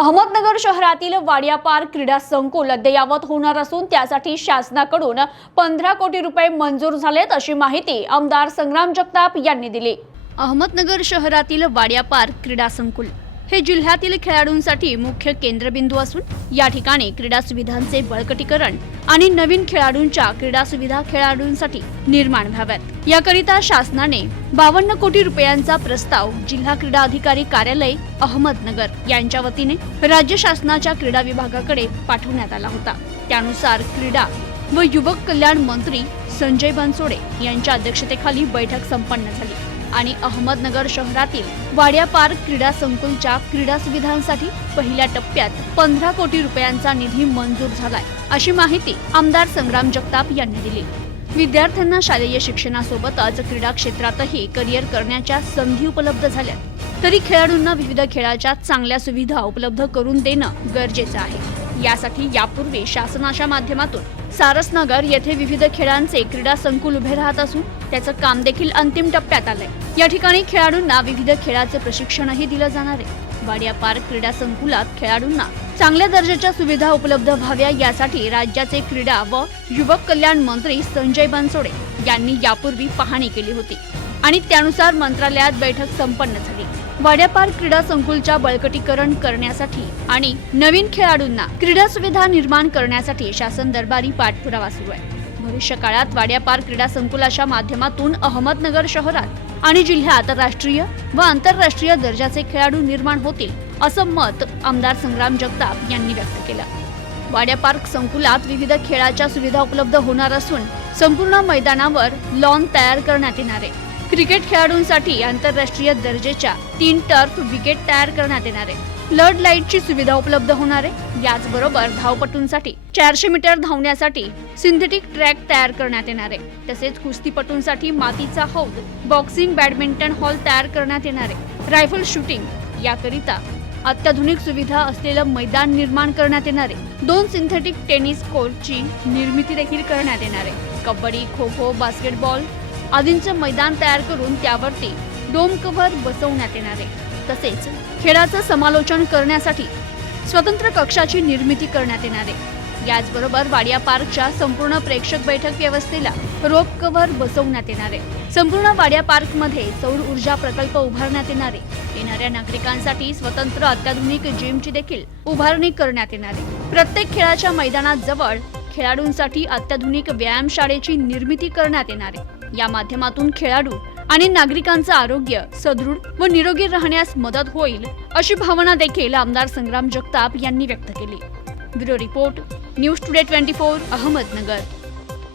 अहमदनगर शहरातील वाडियापार क्रीडा संकुल अद्ययावत होणार असून त्यासाठी शासनाकडून पंधरा कोटी रुपये मंजूर झालेत अशी माहिती आमदार संग्राम जगताप यांनी दिली. अहमदनगर शहरातील वाडियापार क्रीडा संकुल हे जिल्ह्यातील खेळाडूंसाठी मुख्य केंद्रबिंदू असून या ठिकाणी क्रीडा सुविधांचे बळकटीकरण आणि नवीन खेळाडूंच्या क्रीडा सुविधा खेळाडूंसाठी निर्माण व्हाव्यात. याकरिता शासनाने बावन्न कोटी रुपयांचा प्रस्ताव जिल्हा क्रीडा अधिकारी कार्यालय अहमदनगर यांच्या वतीने राज्य शासनाच्या क्रीडा विभागाकडे पाठवण्यात आला होता. त्यानुसार क्रीडा व युवक कल्याण मंत्री संजय बनसोडे यांच्या अध्यक्षतेखाली बैठक संपन्न झाली. आणि अहमदनगर शहरातील वाड्या पार्क क्रीडा संकुलच्या क्रीडा सुविधांसाठी पहिल्या टप्प्यात पंधरा कोटी रुपयांचा निधी मंजूर झालाय अशी माहिती आमदार संग्राम जगताप यांनी दिली. विद्यार्थ्यांना शालेय शिक्षणासोबतच क्रीडा क्षेत्रातही करिअर करण्याच्या संधी उपलब्ध झाल्या तरी खेळाडूंना विविध खेळाच्या चांगल्या सुविधा उपलब्ध करून देणं गरजेचं आहे. यासाठी यापूर्वी शासनाच्या माध्यमातून सारसनगर येथे विविध खेळांचे क्रीडा संकुल उभे राहत असून त्याचं काम देखील अंतिम टप्प्यात आलंय. या ठिकाणी खेळाडूंना विविध खेळाचे प्रशिक्षणही दिलं जाणार आहे. वाडिया पार्क क्रीडा संकुलात खेळाडूंना चांगल्या दर्जाच्या सुविधा उपलब्ध व्हाव्या यासाठी राज्याचे क्रीडा व युवक कल्याण मंत्री संजय बनसोडे यांनी यापूर्वी पाहणी केली होती. आणि त्यानुसार मंत्रालयात बैठक संपन्न झाली. वाड्यापार क्रीडा संकुलच्या बळकटीकरण करण्यासाठी आणि नवीन खेळाडूंना क्रीडा सुविधा निर्माण करण्यासाठी शासन दरबारी पाठपुरावा सुरू आहे. भविष्य काळात वाड्यापार क्रीडा संकुलाच्या माध्यमातून अहमदनगर शहरात आणि जिल्ह्यात राष्ट्रीय व आंतरराष्ट्रीय दर्जाचे खेळाडू निर्माण होतील असं मत आमदार संग्राम जगताप यांनी व्यक्त केलं. वाड्या पार्क संकुलात विविध खेळाच्या सुविधा उपलब्ध होणार असून संपूर्ण मैदानावर लॉन तयार करण्यात येणार आहे. क्रिकेट खेळाडूंसाठी आंतरराष्ट्रीय दर्जेच्या तीन टर्फ विकेट तयार करण्यात येणार आहे. फ्लड लाईटची सुविधा उपलब्ध होणार आहे. याचबरोबर धावपटूंसाठी चारशे मीटर धावण्यासाठी सिंथेटिक ट्रॅक तयार करण्यात येणार आहे. तसेच कुस्तीपटूंसाठी मातीचा हौद बॉक्सिंग बॅडमिंटन हॉल तयार करण्यात येणार आहे. रायफल शूटिंग याकरिता अत्याधुनिक सुविधा असलेलं मैदान निर्माण करण्यात येणार आहे. दोन सिंथेटिक टेनिस कोर्टची निर्मिती देखील करण्यात येणार आहे. कबड्डी खो खो बास्केटबॉल आदींचे मैदान तयार करून त्यावरती डोम कव्हर बसवण्यात येणार आहे. तसेच खेळाचं समालोचन करण्यासाठी स्वतंत्र कक्षाची निर्मिती करण्यात येणार आहे. याचबरोबर वाडिया पार्कच्या संपूर्ण प्रेक्षक बैठक व्यवस्थेला रोप कव्हर बसवण्यात येणार आहे. संपूर्ण वाडिया पार्कमध्ये सौर ऊर्जा प्रकल्प उभारण्यात येणार आहे. येणाऱ्या नागरिकांसाठी स्वतंत्र अत्याधुनिक जिमची देखील उभारणी करण्यात येणार आहे. प्रत्येक खेळाच्या मैदानात जवळ खेळाडूंसाठी अत्याधुनिक व्यायामशाळेची निर्मिती करण्यात येणार आहे. या माध्यमातून खेळाडू आणि नागरिकांचं आरोग्य सदृढ व निरोगी राहण्यास मदत होईल अशी भावना देखील आमदार संग्राम जगताप यांनी व्यक्त केली. Bureau report news today twenty four Ahmednagar.